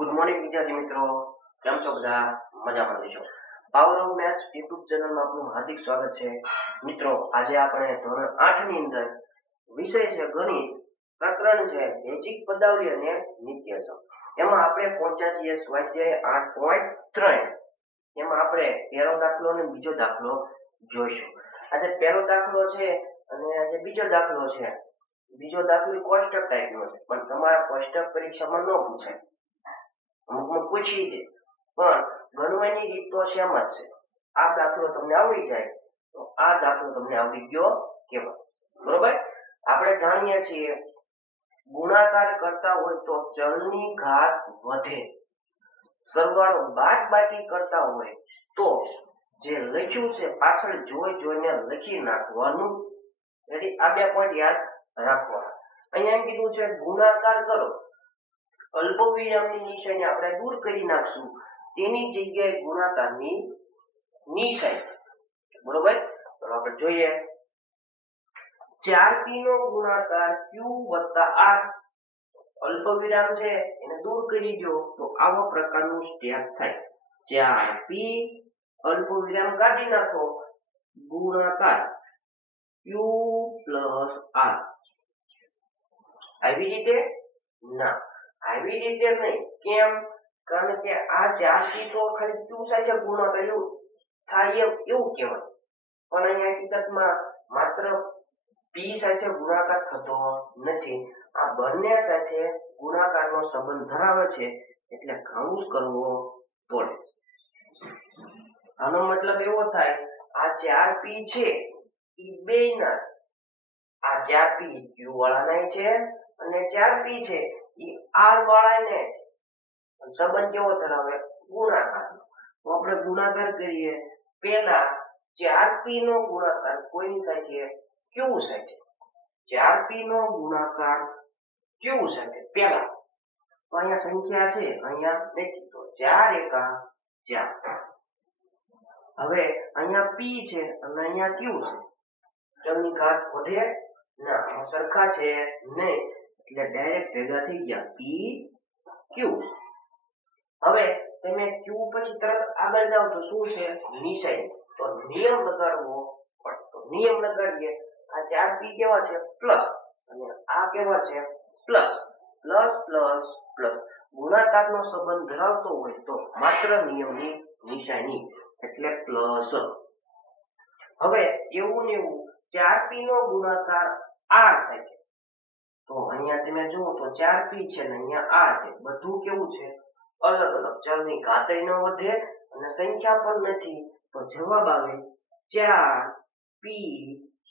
Good morning વિદ્યાર્થી મિત્રો, કેમ છો બધા? મજામાં રહેશો? પાવર ઓફ મેથ્સ યુટ્યુબ ચેનલમાં આપનું હાર્દિક સ્વાગત છે. મિત્રો, આજે આપણે ધોરણ 8 ની અંદર વિષય છે ગણિત, પ્રકરણ છે બેઝિક પદાવલી અને નિત્યસમ. એમાં આપણે પહોંચ્યા છીએ સ્વાધ્યાય 8.3. એમાં આપણે પહેલો દાખલો અને બીજો દાખલો જોઈશું. આજે પહેલો દાખલો છે અને આજે બીજો દાખલો છે. બીજો દાખલો કોષ્ટક ટાઈપનો છે, પણ તમારા કોષ્ટક પરીક્ષામાં ન પૂછાય. અમુક પૂછી દે, પણ ગણવાની રીત તો સેમ જ છે. આ દાખલો તમને આવડી જાય તો આ દાખલો તમને આવડી ગયો કહેવાય. બરોબર? આપણે જાણીએ છીએ ગુણાકાર કરતા હોય તો ચલની ઘાત વધે, સરવાળો બાદબાકી કરતા હોય તો જે લખ્યું છે પાછળ જોઈને લખી નાખવાનું. એટલે આ બે પોઈન્ટ યાદ રાખવાના. અહીંયા એમ કીધું છે ગુણાકાર કરો, અલ્પવિરામની નિશાની આપણે દૂર કરી નાખશું, તેની જગ્યાએ ગુણાકારની નિશાની. બરોબર? તો આપણે જોઈએ 4p નો ગુણાકાર q + r. અલ્પવિરામ છે એને દૂર કરી દો તો આવા પ્રકારનું સ્ટેપ થાય. 4p અલ્પવિરામ કાઢી નાખો, ગુણાકાર q + r. આવી રીતે ના, આવી રીતે નહીં. કેમ? કારણ કે આ 4p તો ખાલી q સાથે ગુણાકાર એવું થાય એવું કહેવાય, પણ અહીંયા હકીકતમાં માત્ર p સાથે ગુણાકાર થતો નથી. આ બંને સાથે ગુણાકારનો સંબંધ ધરાવે છે, એટલે કૌંસ કરવો પડે. આનો મતલબ એવો થાય આ 4p છે એ બેયના, આ 4p q વાળાના છે અને 4p છે એ r વાળાને સંબંધ કેવો ધરાવે? ગુણાકારનો. તો આપણે ગુણાકાર કરીએ. પહેલા 4p નો ગુણાકાર કોઈની સાથે? q સાથે. 4p નો ગુણાકાર q સાથે પહેલા. તો અહીંયા સંખ્યા છે, અહીંયા નથી, તો 4 એકા 4. હવે અહીંયા p છે અને અહીંયા q છે. ચલની ઘાત વધે ના, સરખા છે નહીં, એટલે ડાયરેક્ટ ભેગા થઈ ગયા p q. હવે તમે q પછી તરત આગળ જાઓ તો શું છે? નિશાની. તો નિયમ લગાડવો પડે. તો નિયમ લગાડીએ. આ 4p કેવા છે? પ્લસ, અને આ કેવા છે? પ્લસ. પ્લસ પ્લસ પ્લસ ગુણાકારનો સંબંધ ધરાવતો હોય તો માત્ર નિયમની નિશાની, એટલે પ્લસ. હવે એવું ને એવું 4p નો ગુણાકાર r થાય. તો અહીંયા તમે જુઓ તો 4p છે ને અહીંયા r છે. બધું કેવું છે? અલગ અલગ. ચલની ઘાતય ન વધે અને સંખ્યા પણ નથી, તો જવાબ આવે 4p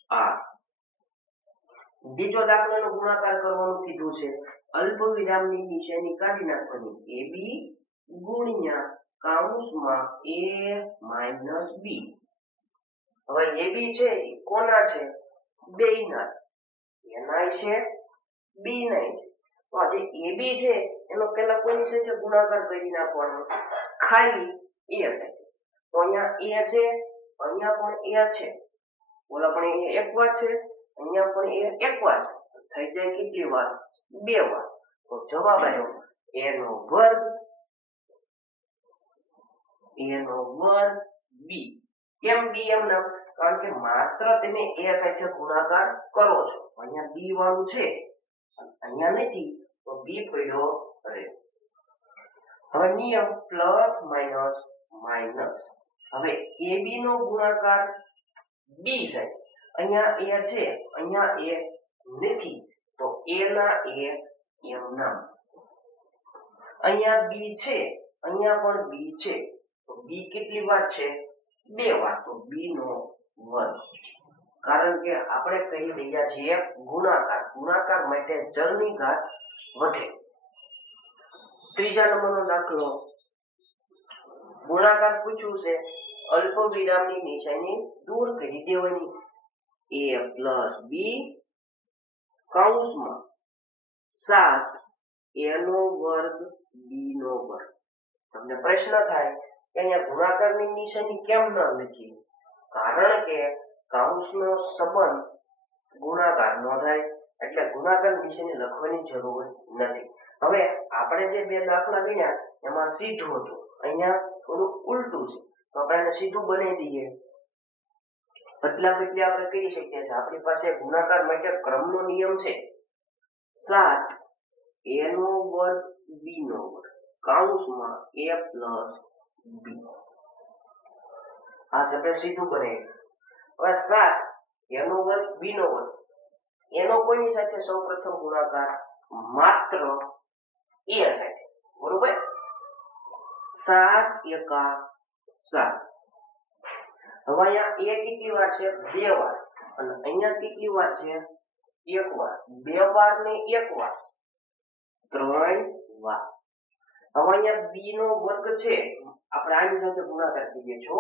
r. બીજો દાખલાનો ગુણાકાર કરવાનું કીધું છે. અલ્પવિરામની નિશાની કાઢી નાખવાની. ab ગુણ્યા કૌંસમાં a - b. હવે ab છે એ કોના છે? બેયના. એનાય છે, બીનાય છે. તો આ જે ab છે એનો પહેલા કોની સાથે ગુણાકાર કરી નાખવાનો? ખાલી a સાથે. તો અહીંયા a છે, અહીંયા પણ a છે, ઓલા પણ a એક વાર છે, અહીંયા પણ a એક વાર છે. થઈ જાય કેટલી વાર? 2 વાર. તો જવાબ આવ્યો a² b. કેમ b એમ નામ? કારણ કે માત્ર તમે a સાથે ગુણાકાર કરો છો. અહીંયા b વાળું છે, અહીંયા નથી, તો b પડ્યો રહે. હવે નિયમ પ્લસ માઈનસ માઈનસ. હવે ab નો ગુણાકાર b સાથે. અહીંયા a છે, અહીંયા a નથી, તો a ના a એમ નામ. અહીંયા b છે, અહીંયા પણ b છે, તો b કેટલી વાર છે? 2 વાર. તો b નો વર્ગ. કારણ કે આપણે કહી રહ્યા છીએ ગુણાકાર. ગુણાકાર માટે ચલની ઘાત વધે. ત્રીજા નંબરનો દાખલો ગુણાકાર પૂછ્યું છે. અલ્પવિરામની નિશાની દૂર કરી દેવાની. a + b કૌંસમાં 7a² b². તમને પ્રશ્ન થાય કે અહીંયા ગુણાકારની નિશાની કેમ ન લખી? કારણ કે કૌંસનો સંબંધ ગુણાકાર નો થાય, એટલે ગુણાકાર નિશાની લખવાની જરૂર નથી. હવે આપણે જે બે દાખલા ગણ્યા એમાં સીધું હતું, અહીંયા થોડું ઉલટું છે, તો આપણે એને સીધું બનાવી દઈએ. બદલા બદલી આપણે કરી શકીએ છીએ. આપણી પાસે ગુણાકાર માટે ક્રમનો નિયમ છે 7 a નો વર્ગ b નો વર્ગ કૌંસમાં a પ્લસ b. આ છે આપણે સીધું બનાવી. હવે 7 a નો વર્ગ b નો વર્ગ એનો કોઈની સાથે સૌપ્રથમ ગુણાકાર માત્ર a સાથે, બરોબર? 7 એકા 7. હવે અહીંયા a કેટલી વાર છે? 2 વાર. અને અહીંયા કેટલી વાર છે? 1 વાર. 2 વાર ને 1 વાર 3 વાર. હવે અહીંયા b નો વર્ગ છે, આપણે આની સાથે ગુણાકાર કરીએ છો.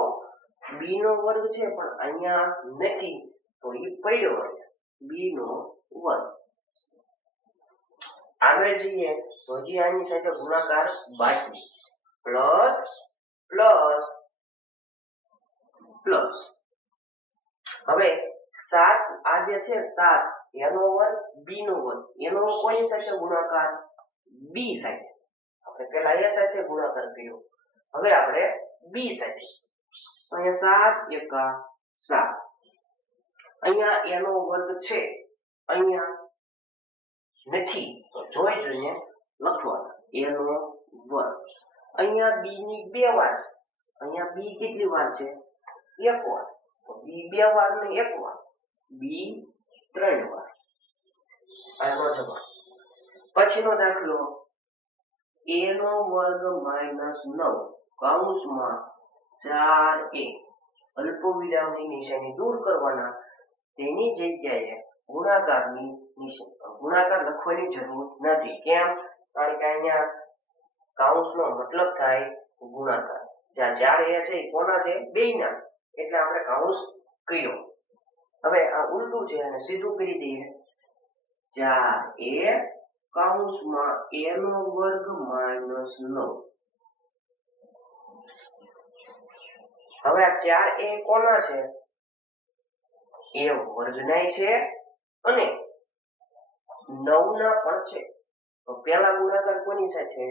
b નો વર્ગ છે પણ અહીંયા નથી, તો એ પડ્યો b નો વર્ગ. આગળ જઈએ તો હજી આની સાથે ગુણાકાર બાકી. Plus plus plus. હવે 7 આ જે છે 7 એનો વર્ગ b નો વર્ગ એનો કોની સાથે ગુણાકાર? b સાથે. આપણે પહેલા a સાથે ગુણાકાર કર્યો, હવે આપણે b સાથે. અહીંયા 7 એકા 7. અહીંયા એનો વર્ગ છે, અહીંયા નથી, તો જોઈ જોઈને લખવાના એનો વર્ગ. અહીંયા b ની 2 વાર છે, અહીંયા b કેટલી વાર છે? 1 વાર. તો b 2 વાર ને 1 વાર b 3 વાર. આનો જવાબ. પછીનો દાખલો a નો વર્ગ માઈનસ 9 કૌંસમાં 4a. અલ્પવિરામની નિશાની દૂર કરવાના, તેની જગ્યાએ ગુણાકારની નિશાની. ગુણાકાર લખવાની જરૂર નથી. કેમ? કારણ કે અહીંયા કૌંસનો મતલબ થાય ગુણાકાર. જ્યાં 4a છે એ કોના છે? બેયના, એટલે આપણે કૌંસ કર્યો. હવે આ ઉલટું છે અને સીધું કરી દઈએ. 4a કૌંસમાં a નો વર્ગ માઈનસ 9. હવે આ 4a કોના છે? એ વર્ગનાય છે અને 9 ના પણ છે. તો પહેલા ગુણાકાર કોની સાથે?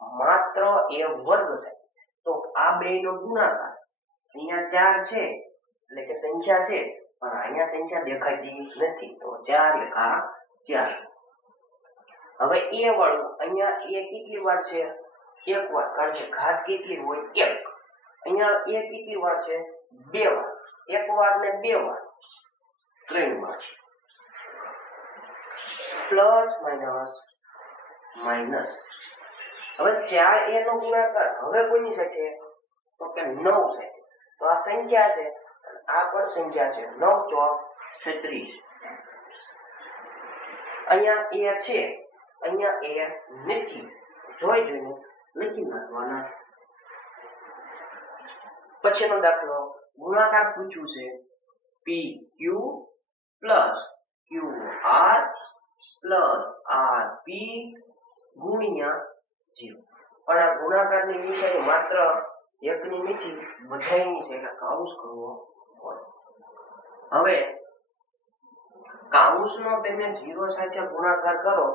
માત્ર a વર્ગ સાથે. તો આ બેયનો ગુણાકાર. અહીંયા 4 છે એટલે કે સંખ્યા છે, પણ અહીંયા સંખ્યા દેખાતી નથી, તો 4 એકા 4. હવે a વાળું અહીંયા a કેટલી વાર છે? 1 વાર, કારણ કે ઘાત કેટલી હોય? 1. અહીંયા a કેટલી વાર છે? 2 વાર. 1 વાર ને 2 વાર 3 વાર. Plus minus minus. હવે 4a નો ગુણાકાર હવે કોની સાથે? તો કે 9 સાથે. તો આ સંખ્યા છે, આ પણ સંખ્યા છે. 9 ચોક 36. અહીંયા a છે, અહીંયા a નથી, જોઈ જોઈને લખી નાખવાના. પછીનો દાખલો ગુણાકાર પૂછ્યું છે pq plus qr plus rp ગુણ્યા 0. પણ આ ગુણાકારની નિશાની માત્ર એકની નથી, બધાયની છે, એટલે કૌંસ કરવો પડે. હવે કૌંસનો તમે 0 સાથે ગુણાકાર કરો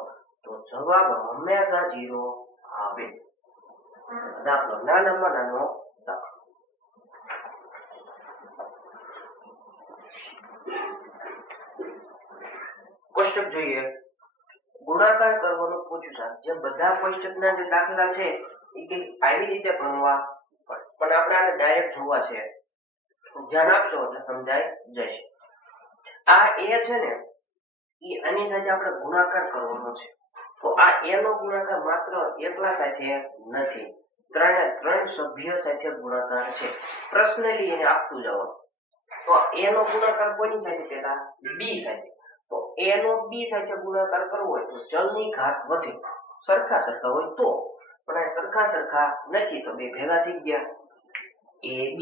તો જવાબ હંમેશા 0 આવે. દાખલો નાનામાં નાનો દાખલો. કોષ્ટક જોઈએ. ગુણાકાર કરવાનું પૂછ્યું છે. જે બધા કોષ્ટકના જે દાખલા છે એ આવી રીતે ગણવા પડે, પણ આપણે આને ડાયરેક્ટ જોવા છે. ધ્યાન આપશો એટલે સમજાઈ જશે. આ a છે ને, એ આની સાથે આપણે ગુણાકાર કરવાનો છે. તો આ a નો ગુણાકાર માત્ર એકલા સાથે નથી, ત્રણે ત્રણ સભ્ય સાથે ગુણાકાર છે. પર્સનલી એને આપતું જવાનું. તો a નો ગુણાકાર કોની સાથે? પેલા b સાથે. તો a નો b સાથે ગુણાકાર કરવો હોય તો ચલની ઘાત વધે. સરખા સરખા હોય તો, પણ આ સરખા સરખા નથી, તો બે ભેગા થઈ ગયા ab.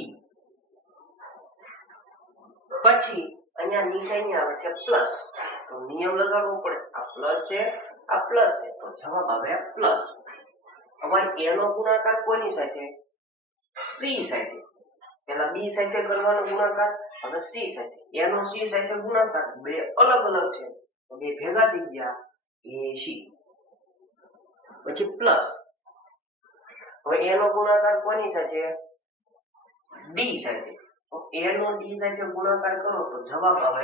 પછી અહીંયા નિશાની આવે છે પ્લસ, તો નિયમ લગાડવો પડે. આ પ્લસ છે, આ પ્લસ છે, તો જવાબ આવે પ્લસ. અમારે a નો ગુણાકાર કોની સાથે? c સાથે. પેલા b સાથે કરવાનો ગુણાકાર, હવે c સાથે. a નો c સાથે ગુણાકાર બે અલગ અલગ છે, તો બે ભેગા થઈ ગયા ac. પછી પ્લસ. હવે a નો ગુણાકાર કોની સાથે? d સાથે. તો a નો d સાથે ગુણાકાર કરો તો જવાબ આવે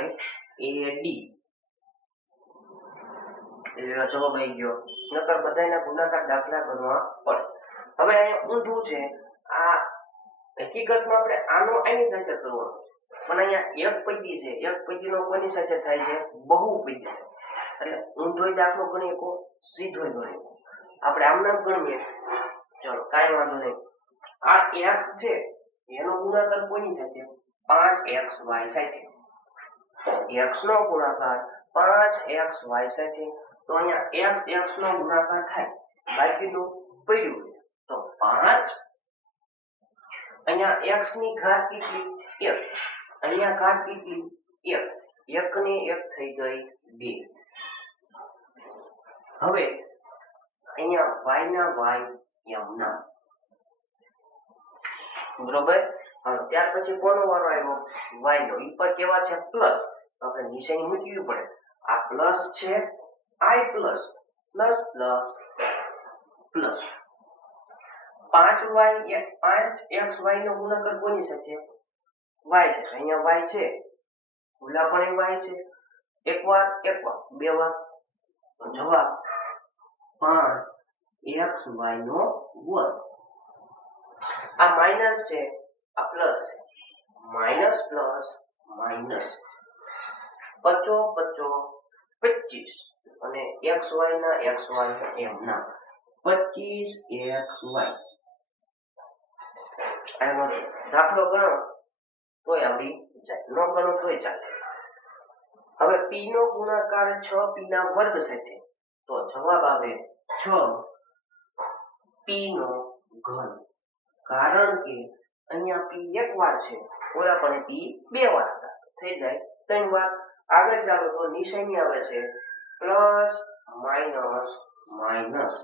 AD. એટલે જવાબ આવી ગયો. નકર બધાયના ગુણાકાર દાખલા ગણવા પડે. હવે અહીંયા ઊંધું છે. આ હકીકતમાં આપણે આનો આની સાથે કરવાનો પણ અહીંયા એક પદ્ય છે. એક પદ્યનો કોની સાથે થાય છે? બહુપદી. એટલે ઊંધો દાખલો ગણી શકો, સીધો ગણી શકો. આપણે આમ નામ ગણીએ. ચલો કાંઈ વાંધો નહીં. આ x છે એનો ગુણાકાર કોની સાથે? 5xy સાથે. x નો ગુણાકાર 5xy સાથે. તો અહીંયા x નો ગુણાકાર થાય, બાકીનું પડ્યું તો 5. અહીંયા x ની ઘાત કેટલી? 1. અહીંયા ઘાત કેટલી? 1. 1 ને 1 થઈ ગઈ 2. હવે અહીંયા y ના y એમ ના. બરોબર. ત્યાર પછી કોનો વારો આવ્યો? y નો. ઈ પર કેવા છે? પ્લસ. આપણે નિશાની મૂકવી પડે. આ પ્લસ છે, i plus plus plus plus 5xy નો ગુણાકાર કોની સાથે? y છે. અહીંયા y છે, ઓલા પણ y છે. એક વાર બે વાર. જવાબ 5xy નો વર્ગ. આ માઈનસ છે, આ પ્લસ છે. માઈનસ પ્લસ માઈનસ 55 25 અને xy ના xy એમ ના 25xy. આનો દાખલો ગણો તોય આવડી જાય, ન ગણો તોય ચાલે. હવે p નો ગુણાકાર 6p ના વર્ગ સાથે. તો જવાબ આવે 6p નો ઘન. કારણ કે અહીંયા p એક વાર છે, ઓલા પણ p બે વાર હતા, થઈ જાય 3 વાર. આગળ ચાલો તો નિશાની આવે છે પ્લસ માઈનસ માઈનસ.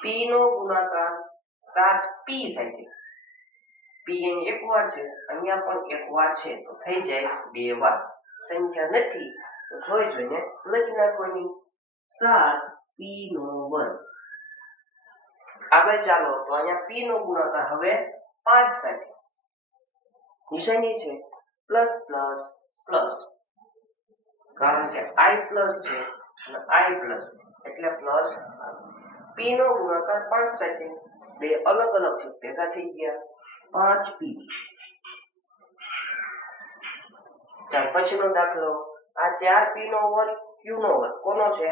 p નો ગુણાકાર 7p સાથે. p અહીં એક વાર છે, અહીંયા પણ એક વાર છે, તો થઈ જાય 2 વાર. સંખ્યા નથી તો જોઈ જોઈને લખી નાખવાની. 7p નો વર્ગ. આગળ ચાલો તો અહીંયા p નો ગુણાકાર હવે 5 સાથે. નિશાની છે પ્લસ પ્લસ પ્લસ. કારણ કે i પ્લસ છે અને i પ્લસ એટલે પ્લસ. p નો ગુણાકાર 5 સાથે. બે અલગ અલગ છે, ભેગા થઈ ગયા 5p. ત્યાર પછીનો દાખલો. આ 4p નો વર્ગ q નો વર્ગ કોનો છે?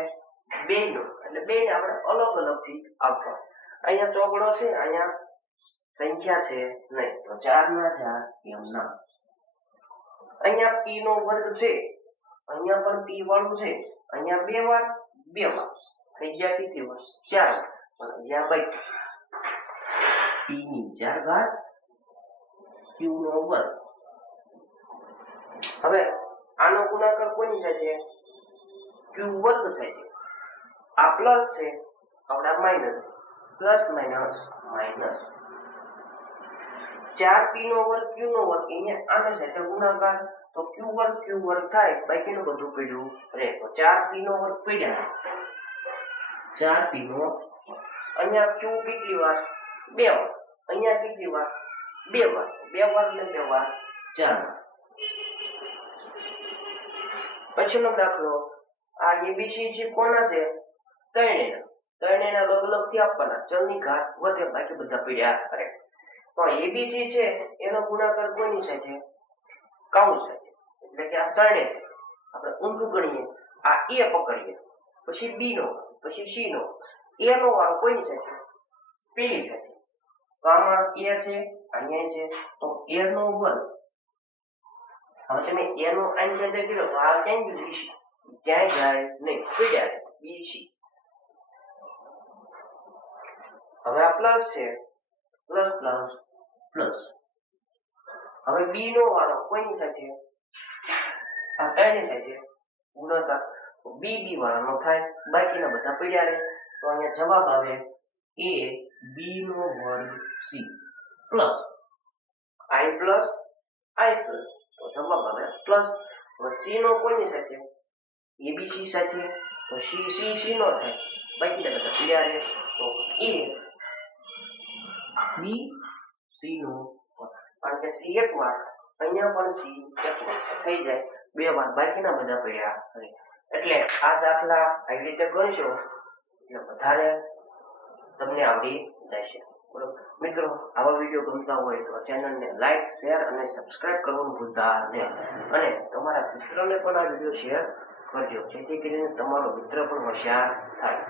2 નો. એટલે બે ને આપણે અલગ અલગ થી આપવા. અહીંયા ચોગડો છે, અહીંયા સંખ્યા છે નહીં, તો 4 ના 4 એમ ના. અહીંયા p નો વર્ગ છે, અહીંયા પણ p વાળું છે. અહીંયા બે વાર થઈ ગયા કેટલી વાર? 4. પણ અહીંયા બાકી p ની 4 ઘાત q નો વર્ગ. હવે આનો ગુણાકાર કોની સાથે? q વર્ગ સાથે. આ પ્લસ છે, આપણા minus. Plus minus minus 4p નો વર્ગ q નો વર્ગ. અહીંયા આને સાથે ગુણાકાર તો q વર્ગ થાય, બાકીનું બધું પડ્યું રહે. તો 4p નો વર્ગ પડ્યા. 4p નો. અહીંયા q કેટલી વાર? 2 વાર. અહીંયા કેટલી વાર? 2 વાર. 2 વાર ને 2 વાર 4. પછીનો દાખલો. આ abc છે કોના છે? ત્રણેયના. ત્રણેયના અલગ અલગ થી આપવાના. ચલની ઘાત વધે, બાકી બધા પડ્યા કરે. તો abc છે એનો ગુણાકાર કોની સાથે? કૌંસ સાથે. એટલે કે આ ત્રણેય છે. આપણે ઊંધું ગણીએ. આ a પકડીએ, પછી b નો, પછી c નો. a નો વાળો કોની સાથે? પેલી સાથે. તો આમાં a છે, અહીંયા છે, તો a નો વર્ગ. હવે તમે a નો આની સાથે કર્યો તો આ ક્યાં ગયું? bc. ક્યાંય જાય નહીં, પડ્યા છે bc. હવે આ પ્લસ છે, પ્લસ પ્લસ પ્લસ. હવે b નો વાળો કોની સાથે? આ ત્રણેય સાથે ગુણાકાર. b વાળાનો થાય, બાકીના બધા પડ્યા રહે. તો અહીંયા જવાબ આવે a b નો વર્ગ c plus i plus i plus. તો જવાબ આવે પ્લસ. હવે c નો કોની સાથે? abc સાથે. તો c નો થાય, બાકીના બધા તૈયાર છે. તો એ બી સી નો કારણ કે સી એક વાર અહીંયા પણ સી એક વાર થઈ જાય 2 વાર બાકીના બધા પડ્યા રહે. એટલે આ દાખલા આવી રીતે ગણશો એટલે વધારે તમને આવડી જશે. બરોબર મિત્રો, આવા વિડીયો ગમતા હોય તો ચેનલને લાઈક શેર અને સબસ્ક્રાઇબ કરવાનું ભૂલતા નહીં અને તમારા મિત્રોને પણ આ વિડીયો શેર કરજો જેથી કરીને તમારો મિત્ર પણ હોશિયાર થાય.